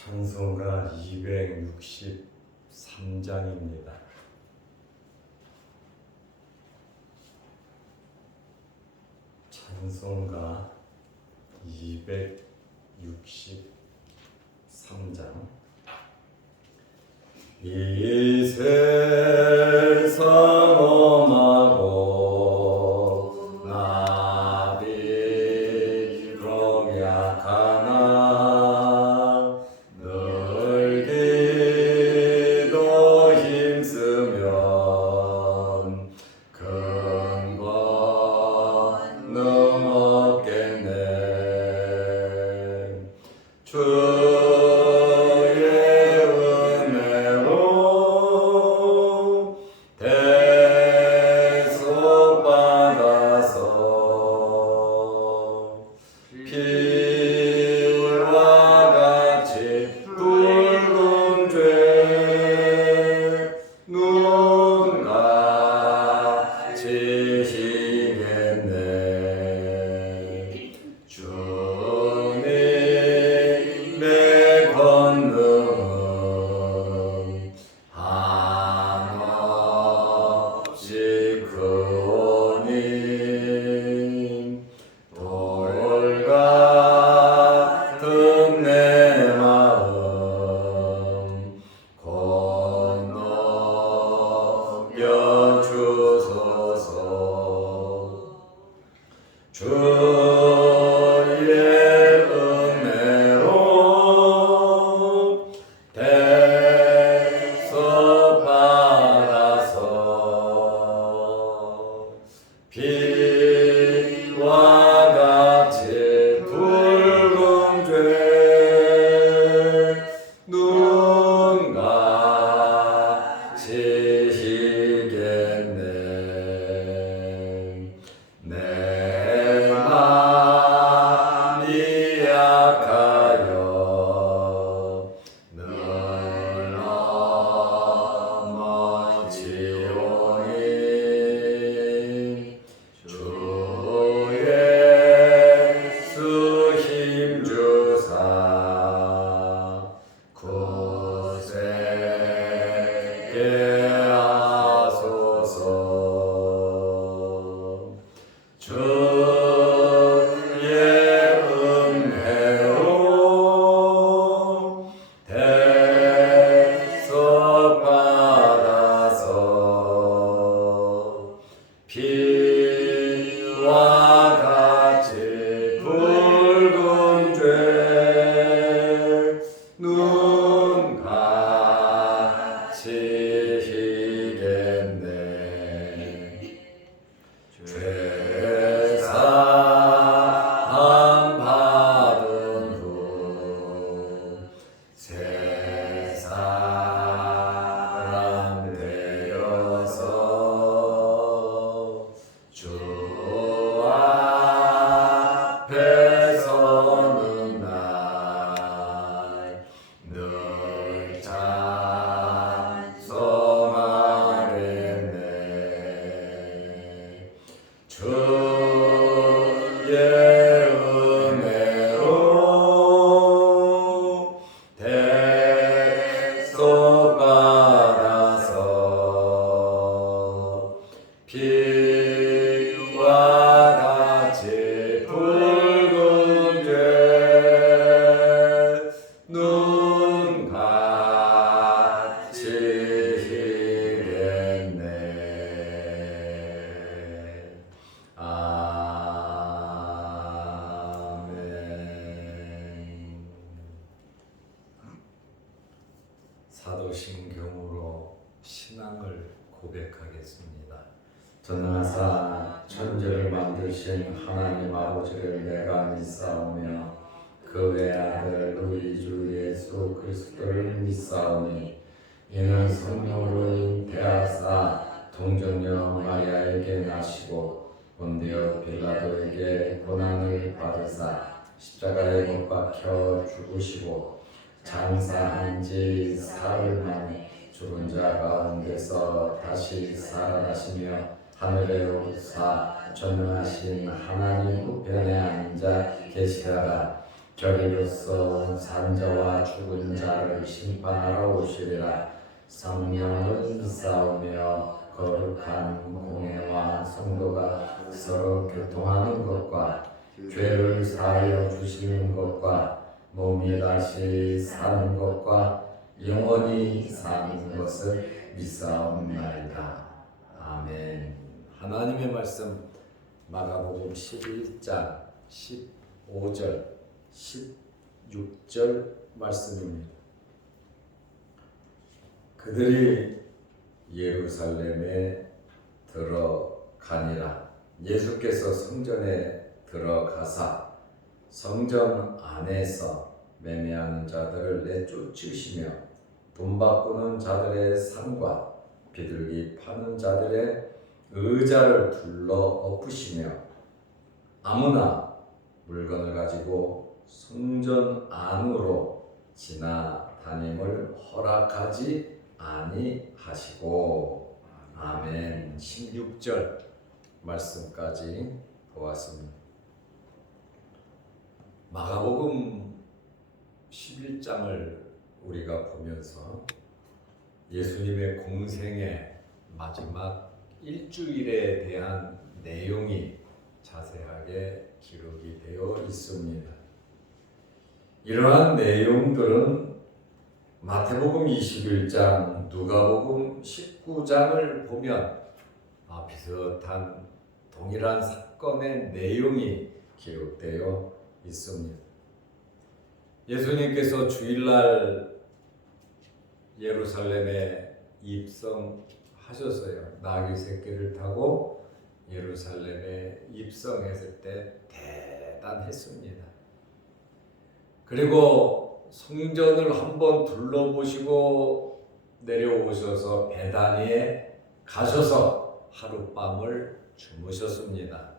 찬송가 263장입니다. 찬송가 263장. 이 세상 엄하고 나비 그럼 약하나 늘 기도 힘쓰면 큰 권능 얻겠네. 주의 은혜로 대속받아서 피와 같이 붉은 죄 눈같이 희겠네. 주님의 권능은 한없이 크오니 돌 같은 내 마음 건너겨 주소서. 주의 은혜로 대속받아서 피와 같이 붉은 죄 눈같이 희겠네. 내 맘이 약하여 늘 넘어지오니 주 예수 힘주사 굳세게 하소서. 주의 은혜로 대속받아서 피와 같이 붉은 죄 눈같이 희겠네. 죄사함 받은 후 새 사람 되어서 주 앞에 서는 날 늘 찬송하겠네. 주의 은혜로 대속받아서 피와 같이 붉은 죄 눈같이 희겠네. 아멘. 사도신경으로 신앙을 고백하겠습니다. 전하사 천지를 만드신 하나님 아버지를 내가 믿사오며 그 외아들 우리 주 예수 그리스도를 믿사오니 이는 성령으로 잉태하사 동정녀 마리아에게 나시고 본디오 빌라도에게 고난을 받으사 십자가에 못 박혀 죽으시고 장사한 지 사흘 만에 죽은 자 가운데서 다시 살아나시며 하늘에 오르사 전능하신 하나님 우편에 앉아 계시다가 저리로서 산자와 죽은 자를 심판하러 오시리라. 성령을 믿사오며 거룩한 공회와 성도가 서로 교통하는 것과 죄를 사하여 주시는 것과 몸이 다시 사는 것과 영원히 사는 것을 믿사옵나이다. 아멘. 하나님의 말씀 마가복음 11장 15절 16절 말씀입니다. 그들이 예루살렘에 들어가니라. 예수께서 성전에 들어가사 성전 안에서 매매하는 자들을 내쫓으시며 돈 바꾸는 자들의 상과 비둘기 파는 자들의 의자를 둘러 엎으시며 아무나 물건을 가지고 성전 안으로 지나다님을 허락하지 아니하시고. 아멘. 16절 말씀까지 보았습니다. 마가복음 11장을 우리가 보면서 예수님의 공생의 마지막 일주일에 대한 내용이 자세하게 기록이 되어 있습니다. 이러한 내용들은 마태복음 21장, 누가복음 19장을 보면 비슷한 동일한 사건의 내용이 기록되어 있습니다. 예수님께서 주일날 예루살렘에 입성하셨어요. 나귀 새끼를 타고 예루살렘에 입성했을 때 대단했습니다. 그리고 성전을 한번 둘러보시고 내려오셔서 베다니에 가셔서 하룻밤을 주무셨습니다.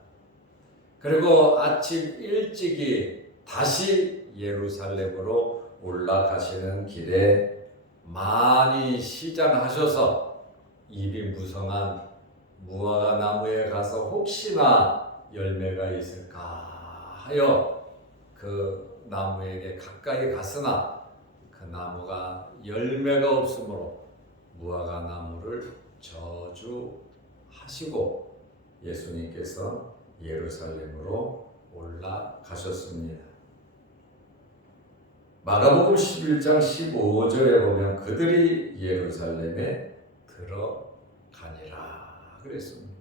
그리고 아침 일찍이 다시 예루살렘으로 올라가시는 길에 많이 시장하셔서 입이 무성한 무화과 나무에 가서 혹시나 열매가 있을까 하여 그 나무에게 가까이 갔으나 그 나무가 열매가 없으므로 무화과 나무를 저주하시고 예수님께서 예루살렘으로 올라가셨습니다. 마가복음 11장 15절에 보면 그들이 예루살렘에 들어가니라 그랬습니다.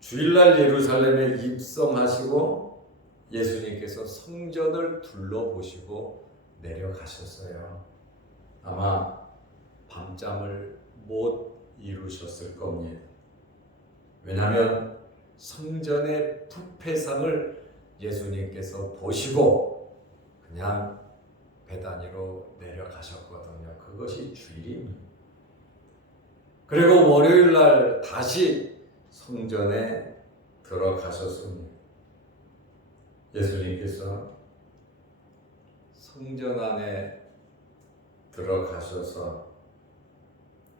주일날 예루살렘에 입성하시고 예수님께서 성전을 둘러보시고 내려가셨어요. 아마 밤잠을 못 이루셨을 겁니다. 왜냐하면 성전의 부패상을 예수님께서 보시고 그냥 베다니로 내려가셨거든요. 그것이 주일입니다. 그리고 월요일날 다시 성전에 들어가셨습니다. 예수님께서 성전 안에 들어가셔서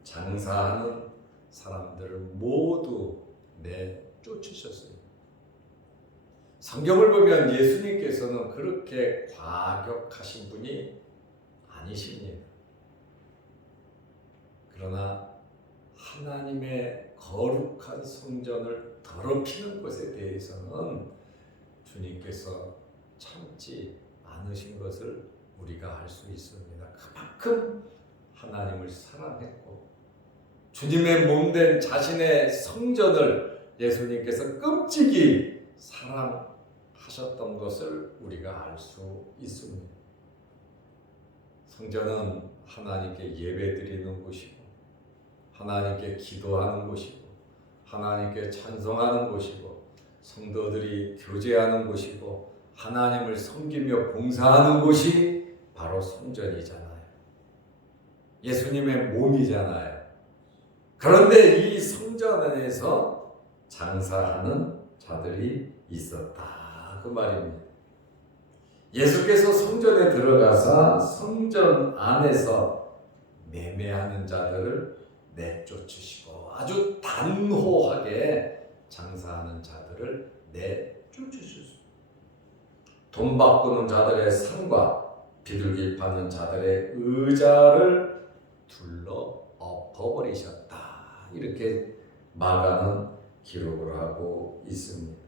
장사하는 사람들을 모두 내쫓으셨어요. 성경을 보면 예수님께서는 그렇게 과격하신 분이 아니십니다. 그러나 하나님의 거룩한 성전을 더럽히는 것에 대해서는 주님께서 참지 않으신 것을 우리가 알 수 있습니다. 그만큼 하나님을 사랑했고 주님의 몸된 자신의 성전을 예수님께서 끔찍이 사랑하셨던 것을 우리가 알 수 있습니다. 성전은 하나님께 예배드리는 곳이고 하나님께 기도하는 곳이고 하나님께 찬송하는 곳이고 성도들이 교제하는 곳이고 하나님을 섬기며 봉사하는 곳이 바로 성전이잖아요. 예수님의 몸이잖아요. 그런데 이 성전 안에서 장사하는 자들이 있었다 그 말입니다. 예수께서 성전에 들어가서 성전 안에서 매매하는 자들을 내쫓으시고 아주 단호하게 장사하는 자들을 내쫓으셨습니다. 돈 바꾸는 자들의 상과 비둘기 파는 자들의 의자를 둘러 엎어버리셨다. 이렇게 마가는 기록을 하고 있습니다.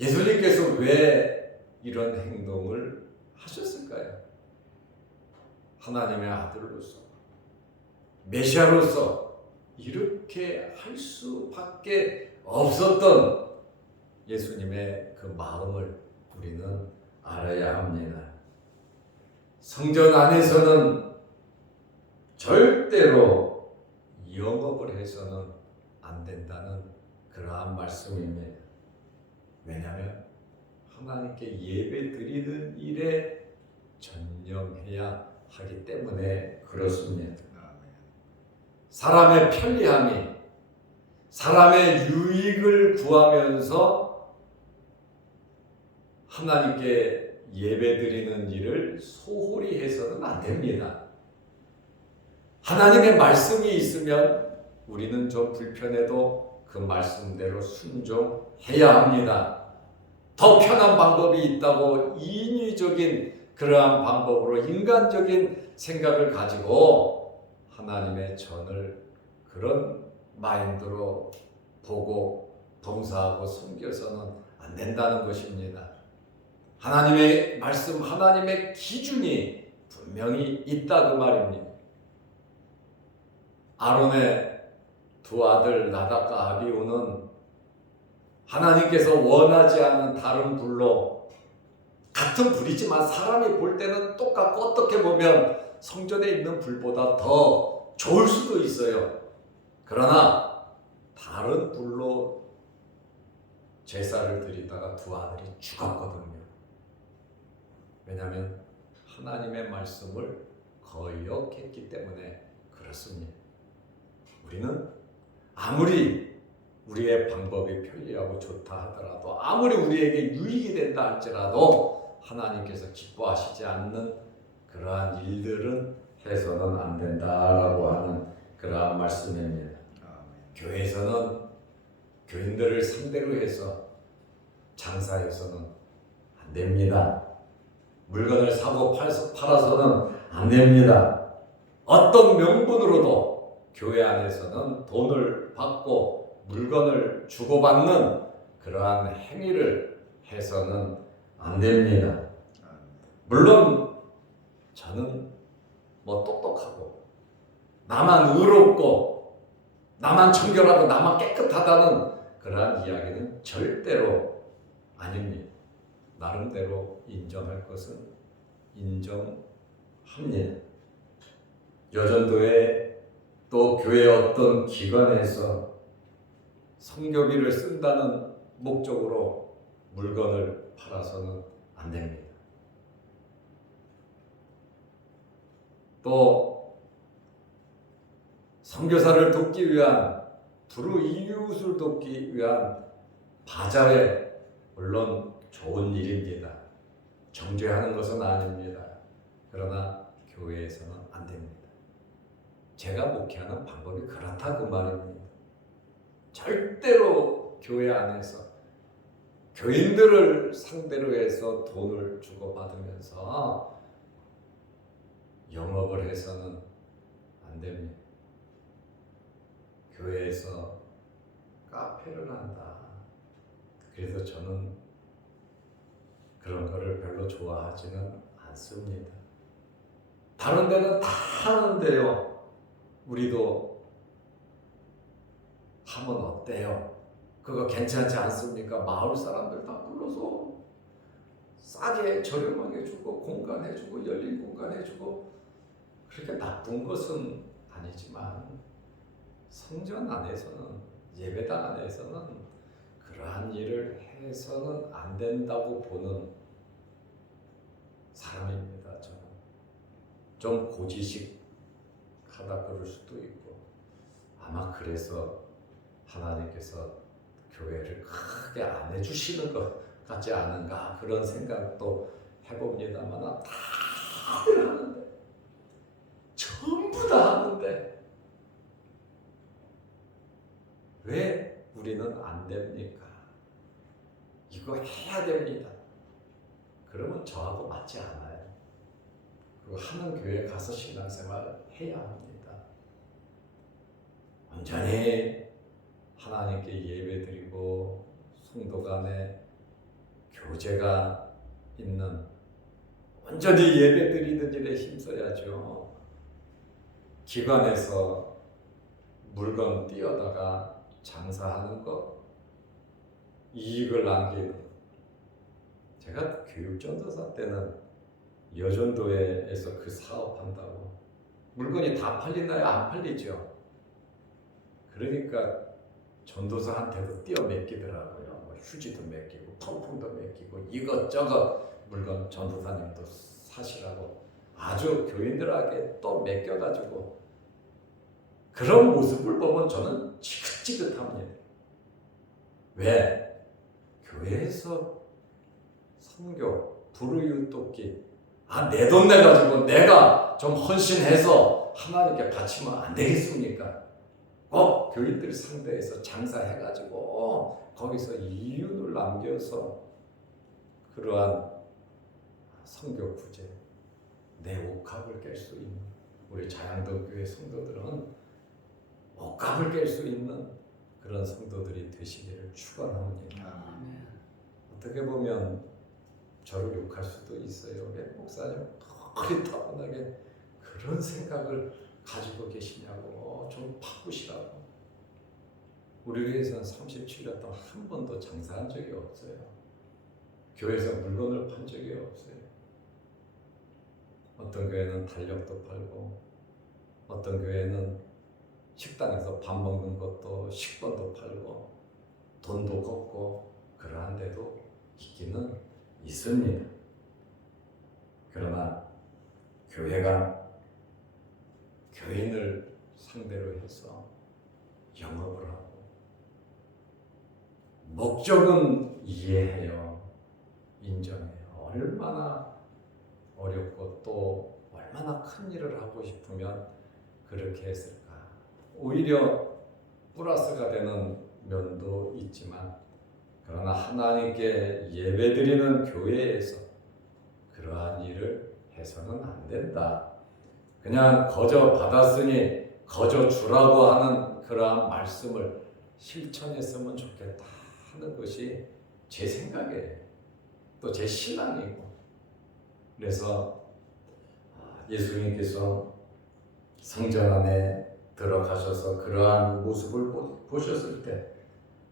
예수님께서 왜 이런 행동을 하셨을까요? 하나님의 아들로서, 메시아로서 이렇게 할 수밖에 없었던 예수님의 그 마음을 우리는 알아야 합니다. 성전 안에서는 절대로 영업을 해서는 안 된다는 그러한 말씀입니다. 왜냐하면 하나님께 예배 드리는 일에 전념해야 하기 때문에 그렇습니다. 사람의 편리함이, 사람의 유익을 구하면서 하나님께 예배드리는 일을 소홀히 해서는 안 됩니다. 하나님의 말씀이 있으면 우리는 좀 불편해도 그 말씀대로 순종해야 합니다. 더 편한 방법이 있다고 인위적인 그러한 방법으로 인간적인 생각을 가지고 하나님의 전을 그런 마인드로 보고 봉사하고 섬겨서는 안 된다는 것입니다. 하나님의 말씀, 하나님의 기준이 분명히 있다 그 말입니다. 아론의 두 아들 나답과 아비후는 하나님께서 원하지 않은 다른 불로, 같은 불이지만 사람이 볼 때는 똑같고 어떻게 보면 성전에 있는 불보다 더 좋을 수도 있어요. 그러나 다른 불로 제사를 드리다가 두 아들이 죽었거든요. 왜냐하면 하나님의 말씀을 거역했기 때문에 그렇습니다. 우리는 아무리 우리의 방법이 편리하고 좋다 하더라도, 아무리 우리에게 유익이 된다 할지라도 하나님께서 기뻐하시지 않는 그러한 일들은 해서는 안 된다라고 하는 그러한 말씀입니다. 교회에서는 교인들을 상대로 해서 장사해서는 안 됩니다. 물건을 사고 팔아서는 안 됩니다. 어떤 명분으로도 교회 안에서는 돈을 받고 물건을 주고받는 그러한 행위를 해서는 안 됩니다. 물론 저는 똑똑하고 나만 의롭고 나만 청결하고 나만 깨끗하다는 그러한 이야기는 절대로 아닙니다. 나름대로 인정할 것은 인정합니다. 여전도에 또 교회 어떤 기관에서 성교비를 쓴다는 목적으로 물건을 팔아서는 안 됩니다. 또 선교사를 돕기 위한, 불우이웃을 돕기 위한 바자회, 물론 좋은 일입니다. 정죄하는 것은 아닙니다. 그러나 교회에서는 안 됩니다. 제가 목회하는 방법이 그렇다 그 말입니다. 절대로 교회 안에서 교인들을 상대로 해서 돈을 주고받으면서 영업을 해서는 안 됩니다. 교회에서 카페를 한다. 그래서 저는 그런 거를 별로 좋아하지는 않습니다. 다른 데는 다 하는데요. 우리도 하면 어때요? 그거 괜찮지 않습니까? 마을 사람들 다 불러서 싸게 저렴하게 주고 공간 해주고 열린 공간 해주고, 그렇게 나쁜 것은 아니지만 성전 안에서는, 예배당 안에서는 그러한 일을 해서는 안 된다고 보는 사람입니다. 저는 좀 고지식하다 그럴 수도 있고, 아마 그래서 하나님께서 교회를 크게 안 해주시는 것 같지 않은가, 그런 생각도 해봅니다만, 다들 하는데, 전부 다 하는데 왜 우리는 안 됩니까? 이거 해야 됩니다. 그러면 저하고 맞지 않아요. 그리고 하는 교회 가서 신앙생활 해야 합니다. 온전히 하나님께 예배드리고 성도 간에 교제가 있는 온전히 예배드리는 일에 힘써야죠. 기관에서 물건 띄어다가 장사하는 것, 이익을 남기는 것. 제가 교육전도사 때는 여전도에서 그 사업한다고 물건이 다 팔리나요? 안 팔리죠. 그러니까 전도사한테도 띄어 맡기더라고요. 뭐 휴지도 맡기고 통풍도 맡기고 이것저것 물건 전도사님도 사시라고 아주 교인들에게 또 맡겨가지고 그런 모습을 보면 저는 지긋지긋합니다. 왜? 교회에서 선교, 불우이웃돕기, 내 돈 내가지고 내가 좀 헌신해서 하나님께 바치면 안 되겠습니까? 꼭 교인들 상대해서 장사해가지고 거기서 이윤을 남겨서 그러한 선교 구제, 내 옥합을 깰 수 있는 우리 자양동 교회 성도들은 옥합을 깰 수 있는 그런 성도들이 되시기를 축원합니다. 어떻게 보면 저를 욕할 수도 있어요. 왜 목사님 그리 타분하게 그런 생각을 가지고 계시냐고, 좀 바꾸시라고. 우리 교회에서는 37년 동안 한 번도 장사한 적이 없어요. 교회에서 물건을 판 적이 없어요. 어떤 교회는 달력도 팔고, 어떤 교회는 식당에서 밥 먹는 것도 식권도 팔고 돈도 걷고 그러한 데도 있기는 있습니다. 그러나 교회가 교인을 상대로 해서 영업을 하고 목적은 이해해요. 인정해요. 얼마나 어렵고 또 얼마나 큰 일을 하고 싶으면 그렇게 했을까. 오히려 플러스가 되는 면도 있지만 그러나 하나님께 예배드리는 교회에서 그러한 일을 해서는 안 된다. 그냥 거저 받았으니 거저 주라고 하는 그러한 말씀을 실천했으면 좋겠다 하는 것이 제 생각이에요. 또 제 신앙이고. 그래서 예수님께서 성전 안에 들어가셔서 그러한 모습을 보셨을 때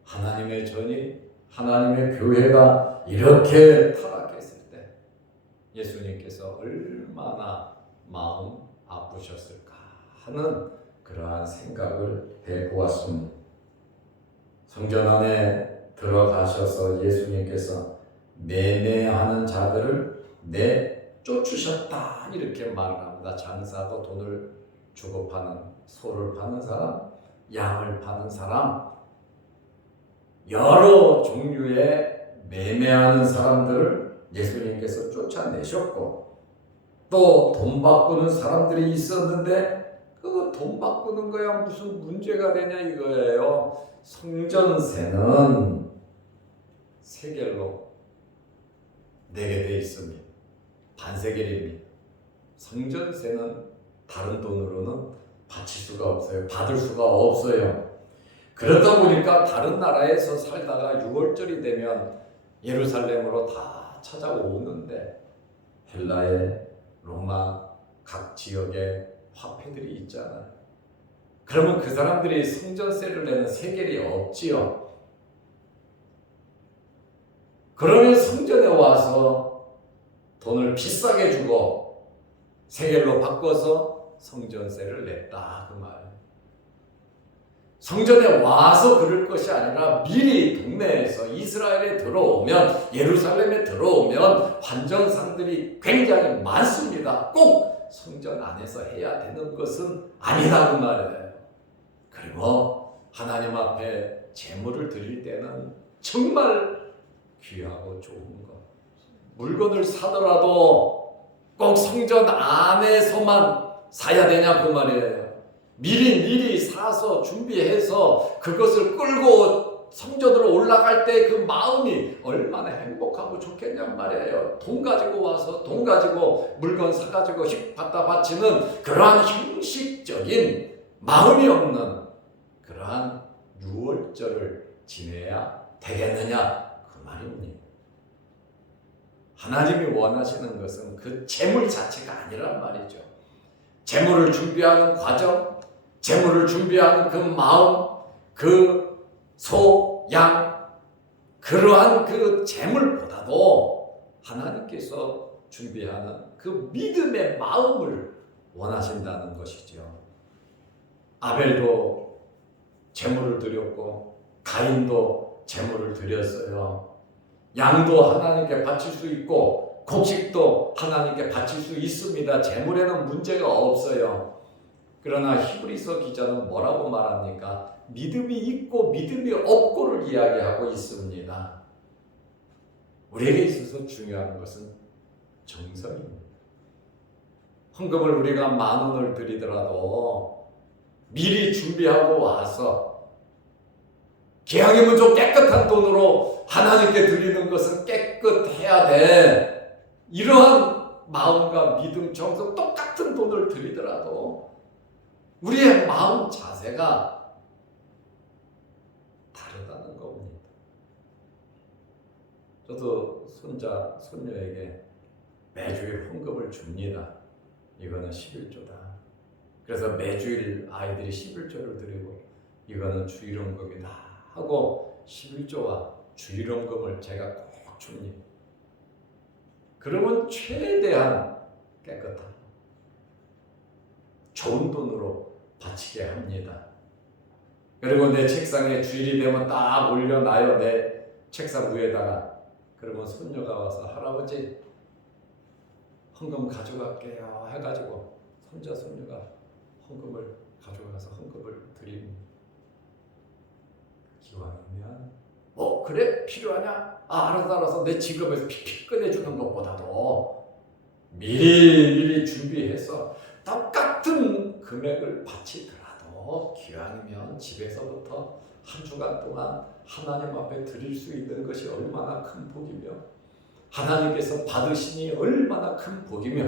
하나님의 전이, 하나님의 교회가 이렇게 타락했을 때 예수님께서 얼마나 마음 아프셨을까 하는 그러한 생각을 해보았습니다. 성전 안에 들어가셔서 예수님께서 매매하는 자들을 내쫓으셨다 이렇게 말을 합니다. 장사하고 돈을 주고 파는, 소를 파는 사람, 양을 파는 사람, 여러 종류의 매매하는 사람들을 예수님께서 쫓아내셨고 또 돈 바꾸는 사람들이 있었는데 그거 돈 바꾸는 거야 무슨 문제가 되냐 이거예요. 성전세는 세겔로 내게 돼 있습니다. 반세겔입니다. 성전세는 다른 돈으로는 바칠 수가 없어요. 받을 수가 없어요. 그러다 보니까 다른 나라에서 살다가 6월절이 되면 예루살렘으로 다 찾아오는데 헬라의 로마 각 지역에 화폐들이 있잖아요. 그러면 그 사람들이 성전세를 내는 세겔이 없지요. 그러면 성전에 와서 돈을 비싸게 주고 세겔로 바꿔서 성전세를 냈다 그 말. 성전에 와서 그럴 것이 아니라 미리 동네에서 이스라엘에 들어오면, 예루살렘에 들어오면 환전상들이 굉장히 많습니다. 꼭 성전 안에서 해야 되는 것은 아니다 그 말이에요. 그리고 하나님 앞에 제물을 드릴 때는 정말 귀하고 좋은 것, 물건을 사더라도 꼭 성전 안에서만 사야 되냐 그 말이에요. 미리 사서 준비해서 그것을 끌고 성전으로 올라갈 때 그 마음이 얼마나 행복하고 좋겠냔 말이에요. 돈 가지고 와서 돈 가지고 물건 사가지고 휙 갖다 바치는 그러한 형식적인 마음이 없는 그러한 유월절을 지내야 되겠느냐 그 말입니다. 하나님이 원하시는 것은 그 재물 자체가 아니란 말이죠. 재물을 준비하는 과정, 재물을 준비하는 그 마음, 그 소, 양, 그러한 그 재물보다도 하나님께서 준비하는 그 믿음의 마음을 원하신다는 것이죠. 아벨도 재물을 드렸고 가인도 재물을 드렸어요. 양도 하나님께 바칠 수 있고 곡식도 하나님께 바칠 수 있습니다. 재물에는 문제가 없어요. 그러나 히브리서 기자는 뭐라고 말합니까? 믿음이 있고 믿음이 없고를 이야기하고 있습니다. 우리에게 있어서 중요한 것은 정성입니다. 헌금을 우리가 10,000원을 드리더라도 미리 준비하고 와서 기왕이면 좀 깨끗한 돈으로 하나님께 드리는 것은 깨끗해야 돼. 이러한 마음과 믿음, 정성 똑같은 돈을 드리더라도 우리의 마음 자세가 다르다는 겁니다. 저도 손자, 손녀에게 매주일 헌금을 줍니다. 이거는 11조다. 그래서 매주일 아이들이 11조를 드리고 이거는 주일헌금이다 하고 11조와 주일헌금을 제가 꼭 줍니다. 그러면 최대한 깨끗한 좋은 돈으로 바치게 합니다. 그리고 내 책상에 주일이 되면 딱 올려놔요. 내 책상 위에다가. 그러면 손녀가 와서 할아버지 헌금 가져갈게요 해가지고 손자 손녀가 헌금을 가져가서 헌금을 드립니다. 기왕이면 그래 필요하냐? 알아서 내 지갑에서 픽픽 꺼내주는 것보다도 미리 준비해서 똑같은 금액을 바치더라도 기왕이면 집에서부터 한 주간 동안 하나님 앞에 드릴 수 있는 것이 얼마나 큰 복이며 하나님께서 받으시니 얼마나 큰 복이며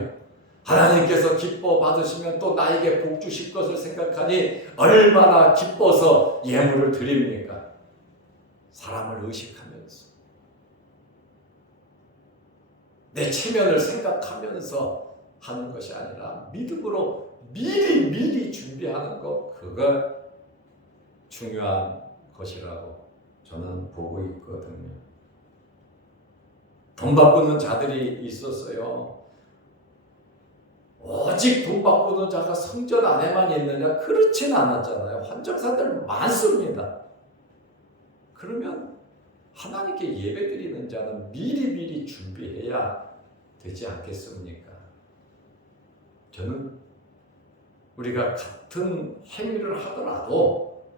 하나님께서 기뻐 받으시면 또 나에게 복 주실 것을 생각하니 얼마나 기뻐서 예물을 드립니까? 사람을 의식하면서 내 체면을 생각하면서 하는 것이 아니라 믿음으로 미리 준비하는 것, 그거 중요한 것이라고 저는 보고 있거든요. 돈 바꾸는 자들이 있었어요. 오직 돈 바꾸는 자가 성전 안에만 있느냐? 그렇진 않았잖아요. 환정사들 많습니다. 그러면 하나님께 예배드리는 자는 미리 준비해야 되지 않겠습니까? 저는 우리가 같은 행위를 하더라도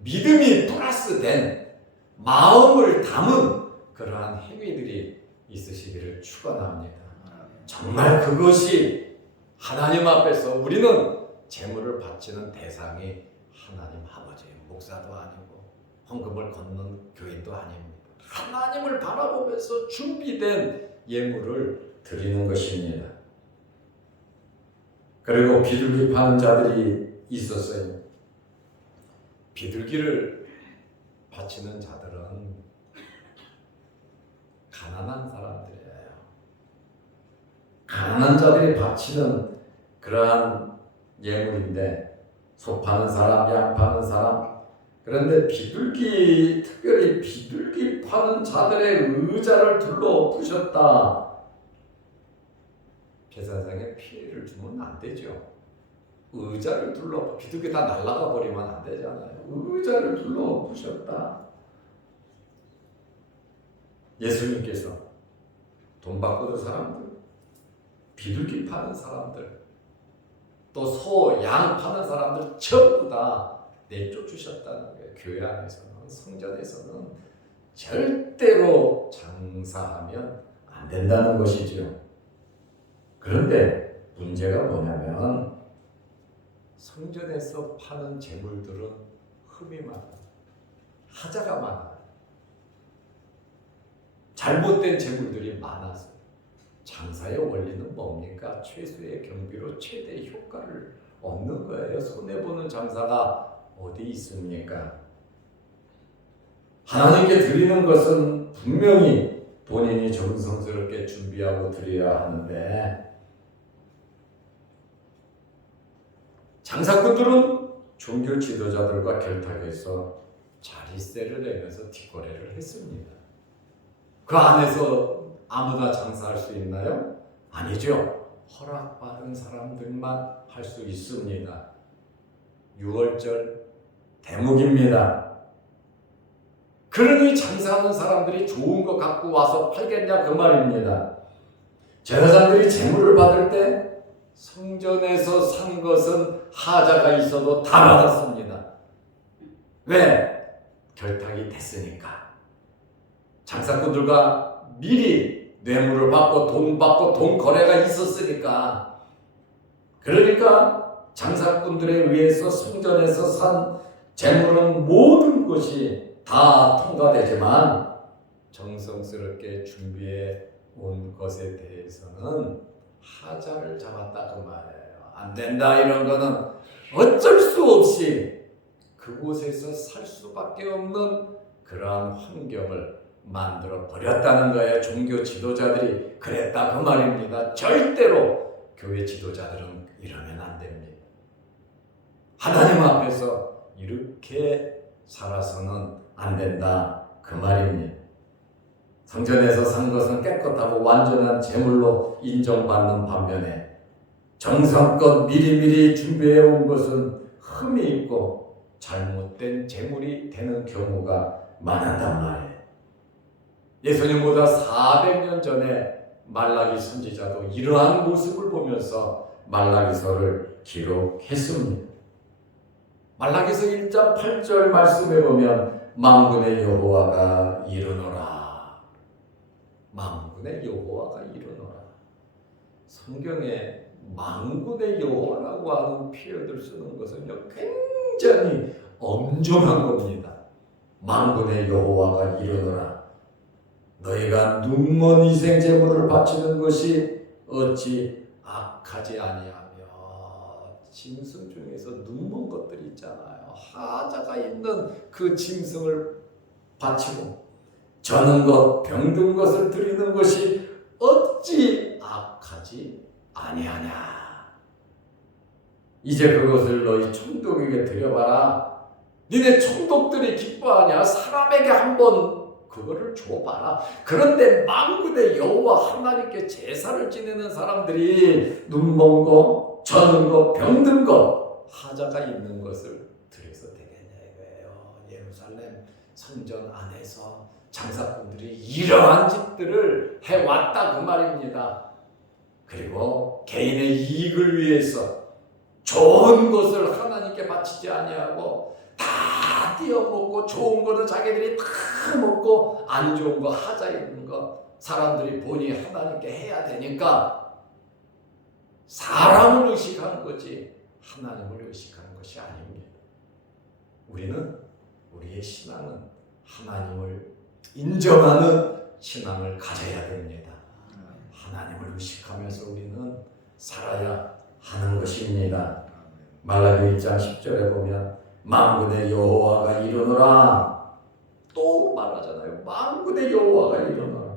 믿음이 플러스된 마음을 담은 그러한 행위들이 있으시기를 축원합니다. 정말 그것이 하나님 앞에서 우리는 재물을 바치는 대상이 하나님 아버지예요. 목사도 아니고 헌금을 걷는 교인도 아닙니다. 하나님을 바라보면서 준비된 예물을 드리는 것입니다. 그리고 비둘기 파는 자들이 있었어요. 비둘기를 바치는 자들은 가난한 사람들이에요. 가난한 자들이 바치는 그러한 예물인데 소 파는 사람, 양 파는 사람, 그런데 특별히 비둘기 파는 자들의 의자를 둘러 부셨다. 제사장에 피해를 주면 안 되죠. 의자를 둘러 비둘기 다 날아가 버리면 안 되잖아요. 의자를 둘러 부셨다. 예수님께서 돈 바꾸는 사람들, 비둘기 파는 사람들, 또 소, 양 파는 사람들 전부 다 내쫓으셨다는 거예요. 교회 안에서는, 성전에서는 절대로 장사하면 안 된다는 것이죠. 그런데 문제가 뭐냐면 성전에서 파는 재물들은 흠이 많아요. 하자가 많아요. 잘못된 재물들이 많아서. 장사의 원리는 뭡니까? 최소의 경비로 최대 효과를 얻는 거예요. 손해보는 장사가 어디 있습니까? 하나님께 드리는 것은 분명히 본인이 정성스럽게 준비하고 드려야 하는데, 장사꾼들은 종교 지도자들과 결탁해서 자리세를 내면서 뒷거래를 했습니다. 그 안에서 아무나 장사할 수 있나요? 아니죠. 허락받은 사람들만 할 수 있습니다. 6월절 대목입니다. 그러니 장사하는 사람들이 좋은 거 갖고 와서 팔겠냐 그 말입니다. 제사장들이 재물을 받을 때 성전에서 산 것은 하자가 있어도 다 받았습니다. 왜? 결탁이 됐으니까. 장사꾼들과 미리 뇌물을 받고 돈 거래가 있었으니까. 그러니까 장사꾼들에 의해서 성전에서 산 재물은 모든 것이 다 통과되지만 정성스럽게 준비해 온 것에 대해서는 하자를 잡았다 그 말이에요. 안 된다 이런 거는 어쩔 수 없이 그곳에서 살 수밖에 없는 그러한 환경을 만들어 버렸다는 거예요. 종교 지도자들이 그랬다 그 말입니다. 절대로 교회 지도자들은 이러면 안 됩니다. 하나님 앞에서 이렇게 살아서는 안 된다 그 말입니다. 성전에서 산 것은 깨끗하고 완전한 제물로 인정받는 반면에 정성껏 미리미리 준비해 온 것은 흠이 있고 잘못된 제물이 되는 경우가 많았단 말이에요. 예수님보다 400년 전에 말라기 선지자도 이러한 모습을 보면서 말라기서를 기록했습니다. 말라기서 1장 8절 말씀에 보면 만군의 여호와가 이르노라. 만군의 여호와가 이르노라. 성경에 만군의 여호와라고 하는 표현을 쓰는 것은요 굉장히 엄중한 겁니다. 만군의 여호와가 이르노라. 너희가 눈먼 희생 제물을 바치는 것이 어찌 악하지 아니하며. 짐승 중에서 눈먼 것들이 있잖아요. 하자가 있는 그 짐승을 바치고 저는 것 병든 것을 드리는 것이 어찌 악하지 아니하냐. 이제 그것을 너희 총독에게 드려봐라. 니네 총독들이 기뻐하냐? 사람에게 한번 그거를 줘봐라. 그런데 만군의 여호와 하나님께 제사를 지내는 사람들이 눈먼 거, 저는 거, 병든 거, 하자가 있는 것을 드려서 되겠냐 이거예요. 예루살렘 성전 안에서 장사꾼들이 이러한 짓들을 해왔다 그 말입니다. 그리고 개인의 이익을 위해서 좋은 것을 하나님께 바치지 아니하고 다 띄어먹고 좋은 거는 자기들이 다 먹고 안 좋은 거 하자 있는 거 사람들이 보니 하나님께 해야 되니까 사람을 의식하는 거지 하나님을 의식하는 것이 아닙니다. 우리는 우리의 신앙은 하나님을 인정하는 신앙을 가져야 됩니다. 하나님을 의식하면서 우리는 살아야 하는 것입니다. 말라기 1장 10절에 보면 만군의 여호와가 이르노라. 또 말하잖아요. 만군의 여호와가 이르노라.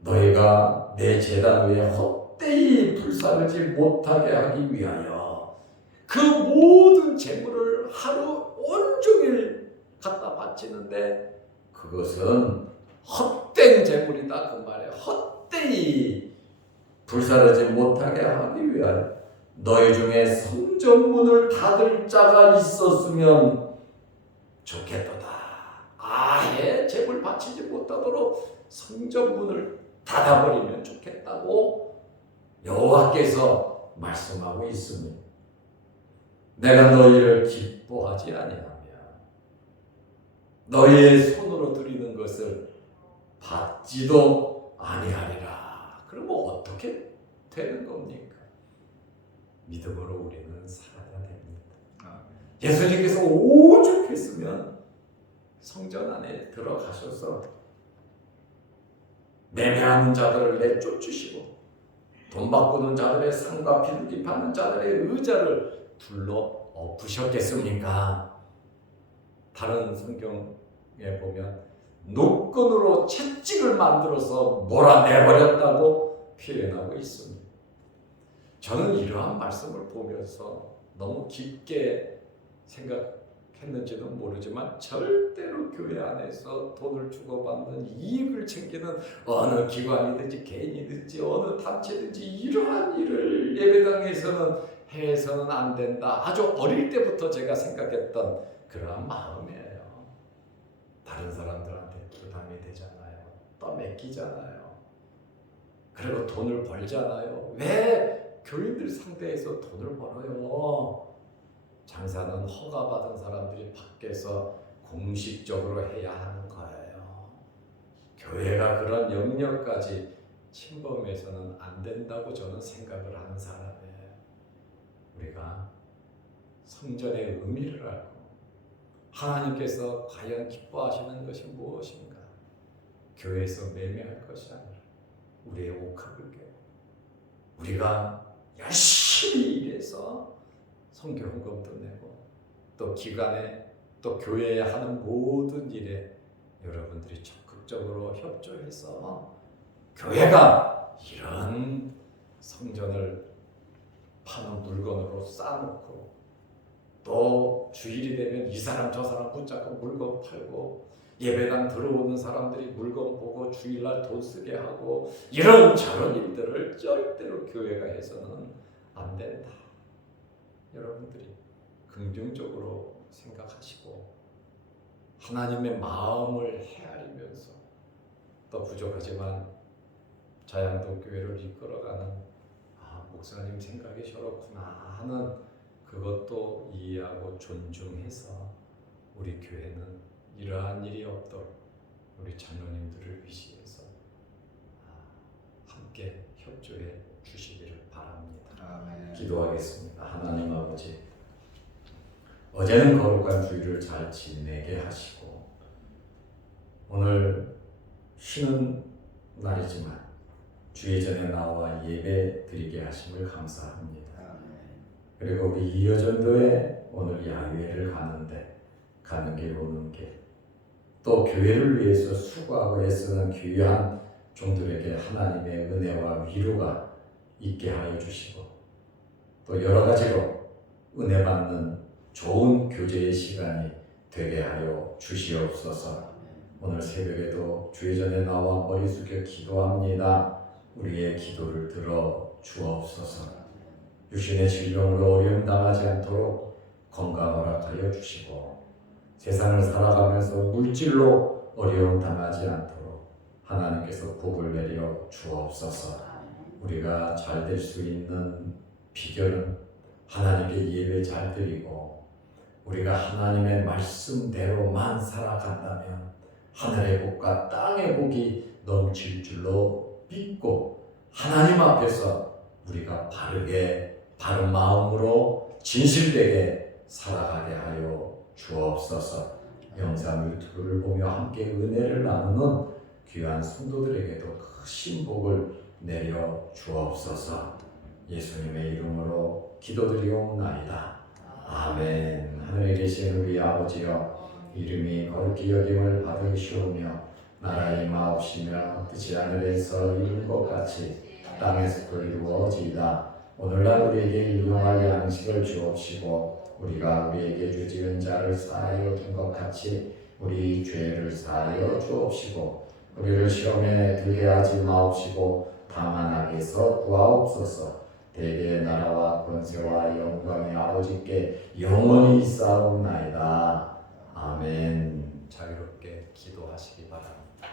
너희가 내 제단 위에 헛되이 불사르지 못하게 하기 위하여 그 모든 재물을 하루 온종일 갖다 바치는데 그것은 헛된 재물이다 그 말이에요. 헛되이 불사르지 못하게 하기 위하여 너희 중에 성전문을 닫을 자가 있었으면 좋겠도다. 아예 재물 바치지 못하도록 성전문을 닫아버리면 좋겠다고 여호와께서 말씀하고 있습니다. 내가 너희를 기뻐하지 아니하며 너희의 손으로 드리는 것을 받지도 아니하리라. 그러면 어떻게 되는 겁니까? 믿음으로 우리는 살아야 됩니다. 예수님께서 오죽했으면 성전 안에 들어가셔서 매매하는 자들을 내쫓으시고 돈 바꾸는 자들의 상과 비둘기 파는 자들의 의자를 둘러 엎으셨겠습니까? 다른 성경에 보면 노끈으로 채찍을 만들어서 몰아내버렸다고 표현하고 있습니다. 저는 이러한 말씀을 보면서 너무 깊게 생각했는지도 모르지만 절대로 교회 안에서 돈을 주고받는 이익을 챙기는 어느 기관이든지 개인이든지 어느 단체든지 이러한 일을 예배당에서는 해서는 안 된다. 아주 어릴 때부터 제가 생각했던 그러한 마음이에요. 다른 사람들한테 부담이 되잖아요. 떠맡기잖아요. 그리고 돈을 벌잖아요. 왜 교인들 상대해서 돈을 벌어요? 장사는 허가받은 사람들이 밖에서 공식적으로 해야 하는 거예요. 교회가 그런 영역까지 침범해서는 안 된다고 저는 생각을 하는 사람이에요. 우리가 성전의 의미를 알고 하나님께서 과연 기뻐하시는 것이 무엇인가? 교회에서 매매할 것이 아니라 우리의 옥합을 깨고 우리가 열심히 일해서 선교 헌금도 내고 또 기관에 또 교회에 하는 모든 일에 여러분들이 적극적으로 협조해서 교회가 이런 성전을 파는 물건으로 쌓아놓고 또 주일이 되면 이 사람 저 사람 붙잡고 물건 팔고 예배당 들어오는 사람들이 물건 보고 주일날 돈 쓰게 하고 이런 저런 일들을 절대로 교회가 해서는 안 된다. 여러분들이 긍정적으로 생각하시고 하나님의 마음을 헤아리면서 또 부족하지만 자양동 교회를 이끌어가는 목사님 생각이 저렇구나 하는 그것도 이해하고 존중해서 우리 교회는 이러한 일이 없도록 우리 장로님들을 위시해서 함께 협조해 주시기를 바랍니다. 아멘. 기도하겠습니다. 하나님 아버지, 어제는 거룩한 주일을 잘 지내게 하시고 오늘 쉬는 날이지만 주의 전에 나와 예배 드리게 하심을 감사합니다. 그리고 우리 이어전도에 오늘 야외를 가는 길 오는 길 또 교회를 위해서 수고하고 애쓰는 귀한 종들에게 하나님의 은혜와 위로가 있게 하여 주시고 또 여러 가지로 은혜 받는 좋은 교제의 시간이 되게 하여 주시옵소서. 오늘 새벽에도 주의 전에 나와 머리 숙여 기도합니다. 우리의 기도를 들어 주옵소서. 육신의 질병으로 어려움 당하지 않도록 건강 허락하여 주시고 세상을 살아가면서 물질로 어려움 당하지 않도록 하나님께서 복을 내려 주옵소서. 우리가 잘 될 수 있는 비결은 하나님께 예배 잘 드리고 우리가 하나님의 말씀대로만 살아간다면 하늘의 복과 땅의 복이 넘칠 줄로 믿고 하나님 앞에서 우리가 바른 마음으로 진실되게 살아가게 하여 주옵소서. 영상 유튜브를 보며 함께 은혜를 나누는 귀한 성도들에게도 크신 복을 내려 주옵소서. 예수님의 이름으로 기도드리옵나이다. 아멘. 하늘에 계신 우리 아버지여, 이름이 거룩히 여김을 받으시오며 나라의 임하옵시며 뜻이 하늘에서 이룬 것 같이 땅에서도 이루어지이다. 오늘날 우리에게 일용할 양식을 주옵시고 우리가 우리에게 죄지은 자를 사하여 준 것 같이 우리 죄를 사하여 주옵시고 우리를 시험에 들게 하지 마옵시고 다만 악에서 구하옵소서. 대개의 나라와 권세와 영광의 아버지께 영원히 있사옵나이다. 아멘. 자유롭게 기도하시기 바랍니다.